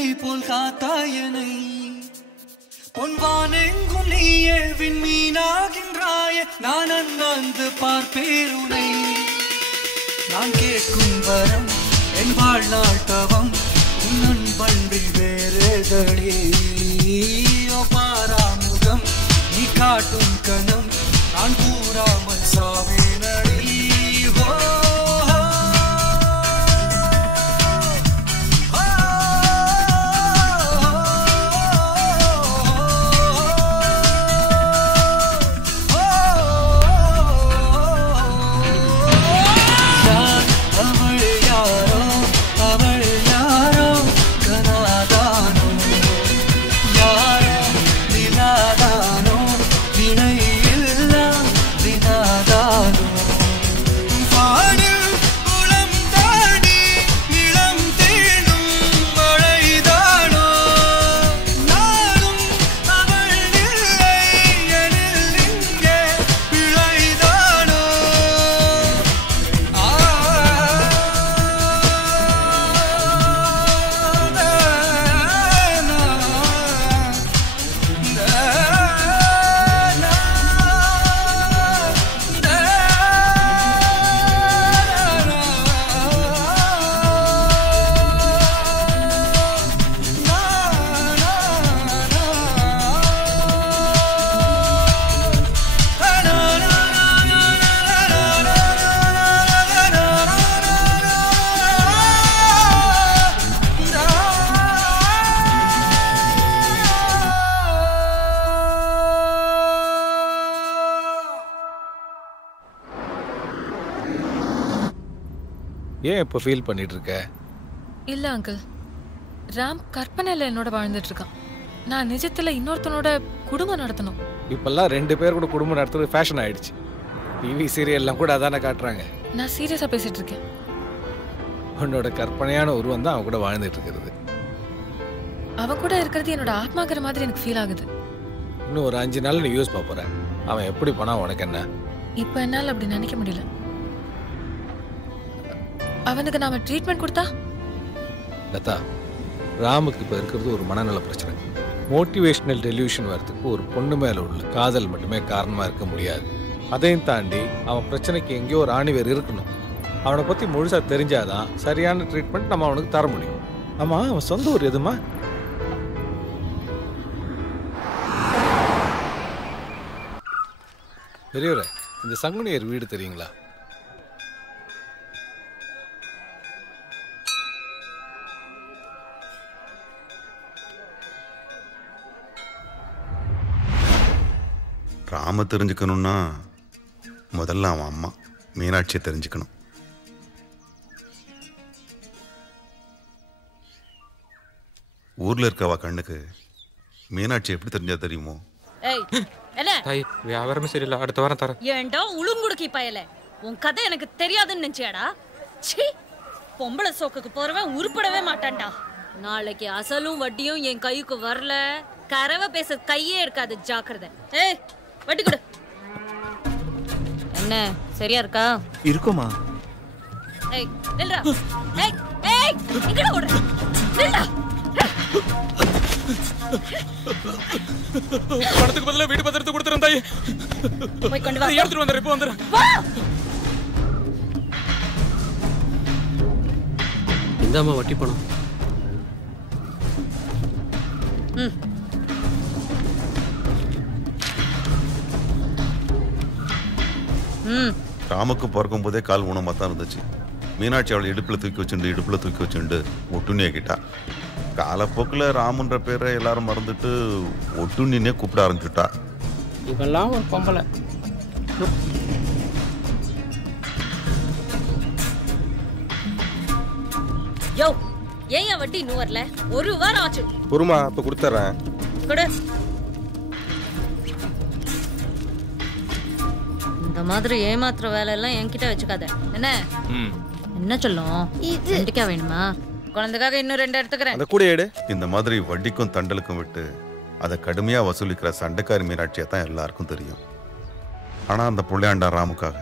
பிள்ளை போல் காத்தாயனை பொன்வானெங்கும் நீயே விண்மீனாகின்றாயே நான் அண்ணாந்து பார்ப்பேருனை நான் கேட்கும் வரம் என் வாழ்நாள் தவம் உன்னன் பண்பில் வேறுதடி பாராமுகம் நீ காட்டும் கணம் நான் கூறாமல் சாவேனடி ஏன் இப்போ ஃபீல் பண்ணிட்டு இருக்க? இல்ல அங்கிள், ராம் கற்பனையில என்னோட வாழ்ந்துட்டு இருக்கான். நான் நிஜத்துல இன்னொருத்தனோட குடும்பம் நடத்தணும். இப்பெல்லாம் 2 பேர் கூட குடும்பம் நடத்துறது ஃபேஷன் ஆயிடுச்சு. டிவி சீரியல்லாம் கூட அதானே காட்டுறாங்க. நான் சீரியஸா பேசிட்டு இருக்கேன். உன்னோட கற்பனையான உருவம் தான் அவன் கூட வாழ்ந்துட்டு இருக்கிறது. அவன் கூட இருக்கிறது என்னோட ஆத்மாங்கிற மாதிரி எனக்கு ஃபீல் ஆகுது. இன்னும் ஒரு 5 நாள் நீ யூஸ் போற. அவன் எப்படி போனா உனக்கு என்ன? இப்போ என்னால் அப்படி நினைக்க முடியல. அவனுக்கு நாம ட்ரீட்மெண்ட் கொடுத்தா? லதா, ராமுக்கு இப்போ இருக்கிறது ஒரு மனநல பிரச்சனை. மோட்டிவேஷனல் டெலியூஷன் வரதுக்கு ஒரு பொண்ணு மேல உள்ள காதல் மட்டுமே காரணமா இருக்க முடியாது. அதையும் தாண்டி அவன் பிரச்சனைக்கு எங்கேயோ ஒரு ஆணிவேர் இருக்கணும். அவனை பத்தி முழுசா தெரிஞ்சாதான் சரியான ட்ரீட்மெண்ட் நம்ம அவனுக்கு தர முடியும். ஆமா, அவன் சொந்த ஊர் எதுமா? பெரியவரே, இந்த சங்குனியர் வீடு தெரியுங்களா? ராம தெரிஞ்சுக்கணும்னா முதல்ல அவன் அம்மா மீனாட்சியை தெரிஞ்சுக்கணும். ஊர்ல இருக்கவா கண்ணுக்கு மீனாட்சி எப்படி தெரிஞ்சா தெரியுமோ? வியாபாரமே சரியில்லை, அடுத்த வாரம் தரேன். ஏண்டா உளுங்குடுக்கி பயல, உன் கதை எனக்கு தெரியாதுன்னு நினைச்சியாடா? ச்சீ, பொம்பளை சோக்குக்கு போறவன் உருப்படவே மாட்டான்டா. நாளைக்கு அசலும் வட்டியும் என் கைக்கு வரல, கரவை பேச கையே எடுக்காது, ஜாக்கிரதை. ஏய், வட்டி கொடு. என்ன சரியா இருக்கா? இருக்குமா? ஏய் நில்றா. ஏய் ஏய் எங்கடா ஓடுற? நில்றா. பணத்துக்கு பதிலா வீடு பத்திரத்தை கொடுத்துறேன் தாயே. போய் கொண்டு வா. எடுத்துட்டு வந்துறேன், இப்போ வந்துறேன். வா. இந்தாம்மா வட்டி பணம். ராமுக்கு பிறக்கும் போதே கால் ஊனமாக தான் இருந்துச்சு. மீனாட்சி அவளை இடுப்பில் தூக்கி வச்சுண்டு ஒட்டுண்ணி ஆக்கிட்டா. காலப்போக்கில் ராமுன்ற பேரை எல்லாரும் மறந்துட்டு ஒட்டுண்ணினே கூப்பிட ஆரம்பிச்சுட்டா. இதெல்லாம் ஒரு பொம்பளை. யோ, ஏன் வட்டி இன்னும் வரல? ஒரு வாரம் ஆச்சு. பொறுமா, அப்ப கொடுத்துறேன். கொடு. இந்த மாதிரி ஏமாத்துற வேலை எல்லாம் என்கிட்ட வச்சுக்காத. என்ன என்ன சொல்லும்? ரெண்டுக்கா வேணுமா? குழந்தைக்காக இன்னும் 2 எடுத்துக்கிறேன். அந்த கூட எடு. இந்த மாதிரி வட்டிக்கும் தண்டலுக்கும் விட்டு அதை கடுமையாக வசூலிக்கிற சண்டைக்காரி மீனாட்சியை தான் எல்லாருக்கும் தெரியும். ஆனால் அந்த புள்ளையாண்டா ராமுக்காக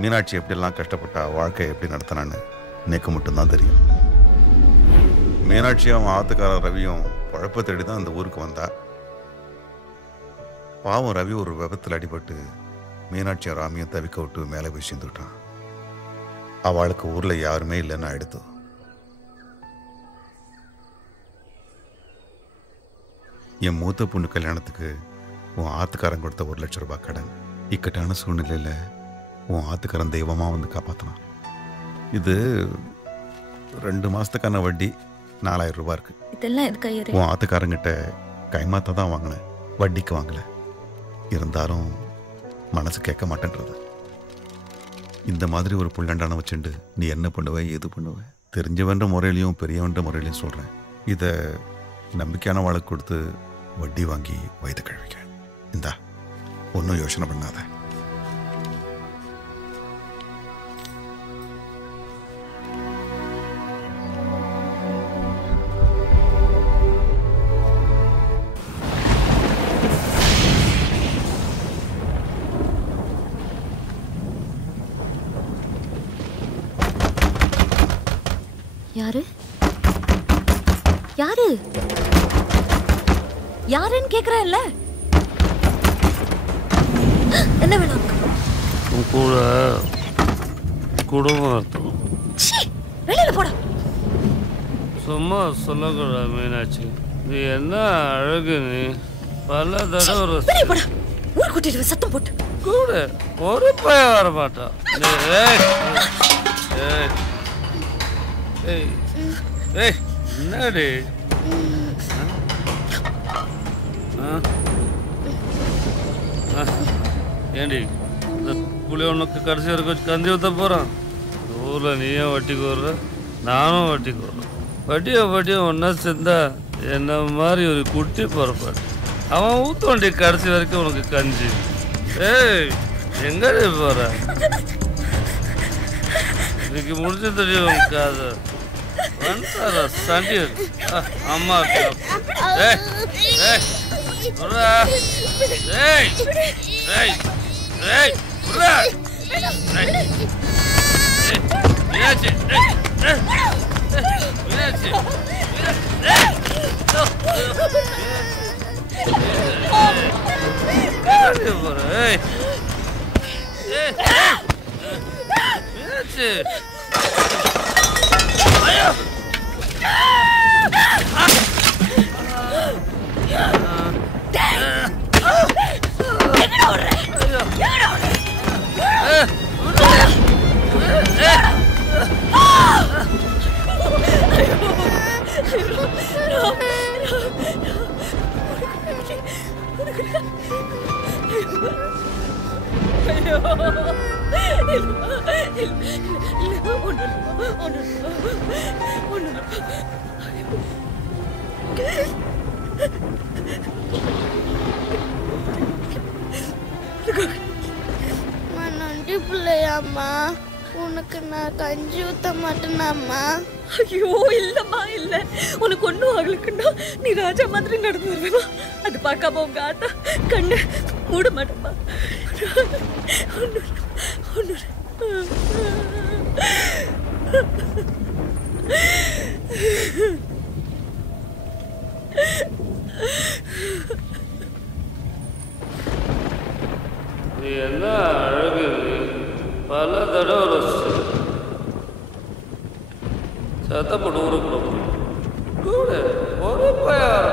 மீனாட்சி எப்படியெல்லாம் கஷ்டப்பட்டா, வாழ்க்கையை எப்படி நடத்தினான்னு எனக்கு மட்டும்தான் தெரியும். மீனாட்சி அவன் ஆத்துக்கார ரவியும் குழப்ப தேடி தான் அந்த ஊருக்கு வந்தா. பாவம் ரவி ஒரு விபத்தில் அடிபட்டு மீனாட்சியும் ராமியும் தவிக்க விட்டு மேலே போய் சேர்ந்துட்டான். அவளுக்கு ஊர்ல யாருமே இல்லைன்னு ஆயிடுத்து. என் மூத்த பொண்ணு கல்யாணத்துக்கு உன் ஆத்துக்காரன் கொடுத்த 1 லட்சம் ரூபாய் கடன் இக்கட்டான சூழ்நிலையில் உன் ஆத்துக்காரன் தெய்வமாக வந்து காப்பாற்றினான். இது 2 மாதத்துக்கான வட்டி 4000 ரூபாய் இருக்கு. இதெல்லாம் எதுக்கு ஐயரே? உன் ஆத்துக்காரங்கிட்ட கைமாத்த தான் வாங்கினேன், வட்டிக்கு வாங்கலை. இருந்தாலும் மனசு கேட்க மாட்டேன்றது. இந்த மாதிரி ஒரு புள்ளண்டான வச்சுண்டு நீ என்ன பண்ணுவ ஏது பண்ணுவ தெரிஞ்சவன்ற முறையிலையும் பெரியவன்ற முறையிலையும் சொல்கிறேன். இதை நம்பிக்கையான வாழ்க்கை கொடுத்து வட்டி வாங்கி வயது கழுவிக்க. இந்தா, ஒன்றும் யோசனை பண்ணாத. யாரு யாரு யாருன்னு கேக்குறல்ல? என்ன வேணும்? உன் கூட குடும்பம் அர்த்தம். வெளியில போட. சும்மா சொல்லக்கூடாது மீனாட்சி. நீ என்ன அழகு, நீ பல தடவை வெளியே போட. ஊர் கூட்டிட்டு சத்தம் போட்டு கூட ஒரு பையன் வர மாட்டான். என்னடி ஏண்டி இந்த புளி உனக்கு கடைசி வரைக்கும் வச்சு கஞ்சி ஊற்ற போகிறான். ஊரில் நீயும் வட்டிக்கு வர்ற, நானும் வட்டிக்கு வர்றேன். வட்டியும் ஒன்றா சேர்ந்தா என்ன மாதிரி ஒரு குட்டி பிறப்பாடு. அவன் ஊற்ற வண்டி கடைசி வரைக்கும் உனக்கு கஞ்சி. ஏய், எங்கடி போகிற? இன்னைக்கு முடிஞ்ச தெரியும் காது வந்துட்டாரா சண்டி அம்மா. நன்றி பிள்ளையாம்மா, உனக்கு நான் கஞ்சி ஊத்த மாட்டேனாம்மா. ஐயோ இல்லம்மா, இல்ல உனக்கு ஒன்னும் ஆகலுக்குன்னா நீ ராஜா மாதிரி நடந்து வருவேமா? அது பார்க்காம உங்க ஆத்தா கண்ணு மூட மாட்டேம்மா. நீ என்ன அழகு, பல தடவை சத்தப்பட்டு ஊருக்கு கூட ஒரு பையன்.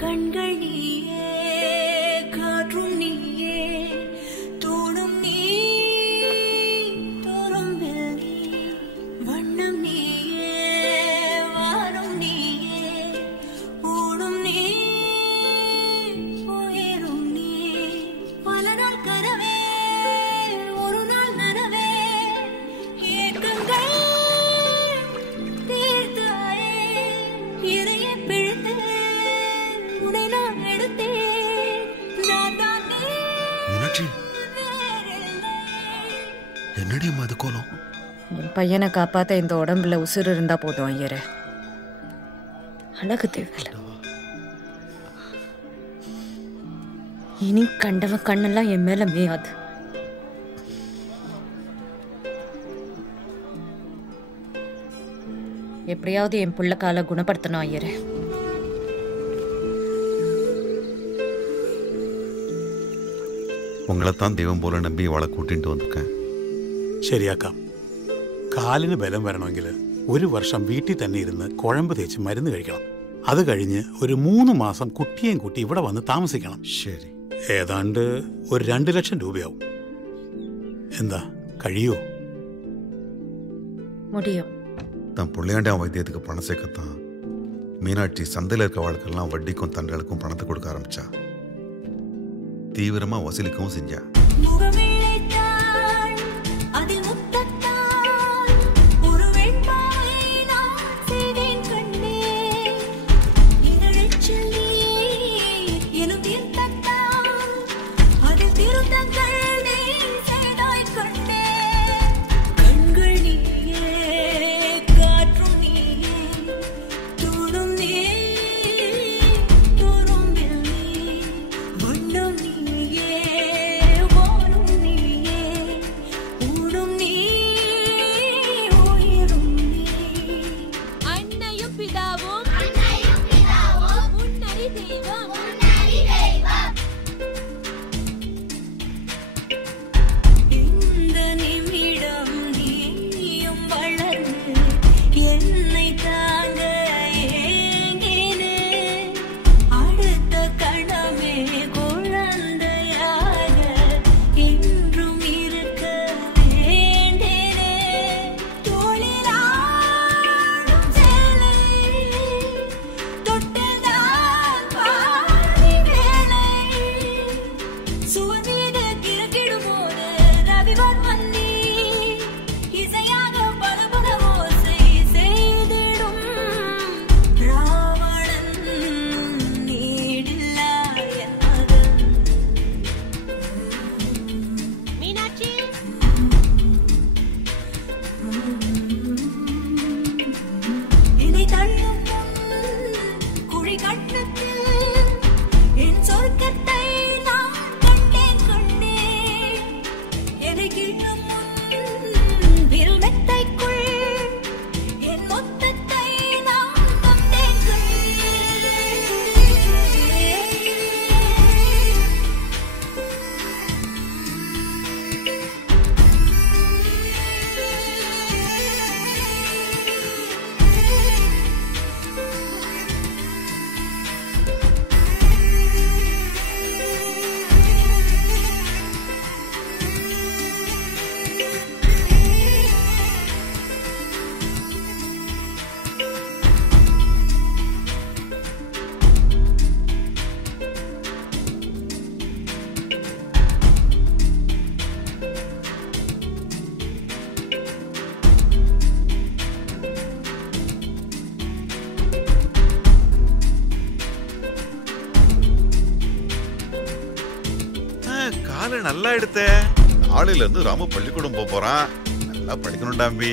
கண்கள் நீயே, காற்றும் நீயே, தூணும் நீ, துரும்பில் நீ, வண்ணம் நீயே, வாரும் நீயே, ஊடும் நீ, உயிரும் நீ, பல நாள் கனவே, ஒரு நாள் நனவே, ஏக்கங்கள் தீர்த்தாயே, இறையை பிழைத்து என்னடி மது கோலம்? என் பையனை காப்பாத்த இந்த உடம்புல உசுறு இருந்தா போதும் ஐயரே. அழகு தேவையில்லை. இனி கண்டவன் கண்ணெல்லாம் என் மேல மேயாது. எப்படியாவது என் புள்ள காலை குணப்படுத்தணும் ஐயரே. உங்களைத்தான் தெய்வம் போல நம்பி அவளை കൂട്ടിட்டு വന്നിരിക്കാൻ. ശരിയാക്കാം. കാലിന് ബലം വരണമെങ്കിൽ 1 വർഷം വീട്ടിൽ തന്നെ ഇരുന്ന് കുഴമ്പ് തേച്ച് മരുന്ന് കഴിക്കണം. അത് കഴിഞ്ഞ് ഒരു 3 മാസം കുട്ടിയെയും കൂട്ടി ഇവിടെ വന്ന് താമസിക്കണം. ശരി. ഏതാണ്ട് ഒരു 2 ലക്ഷം രൂപയാവും. എന്താ കഴിയോ? முடியும். தான் பிள்ளையாண்ட வைத்தியத்துக்கு பணம் சேர்க்கத்தான் மீனாட்சி சந்தையில் இருக்க வாழ்க்கெல்லாம் வட்டிக்கும் தண்டலுக்கும் பணத்தை கொடுக்க ஆரம்பிச்சா. தீவிரமா வசூலிக்கவும் செஞ்சா. நல்லா எடுத்த நாளையில இருந்து ராமு பள்ளிக்கூடம் போறான். நல்லா படிக்கணும் டாம்பி.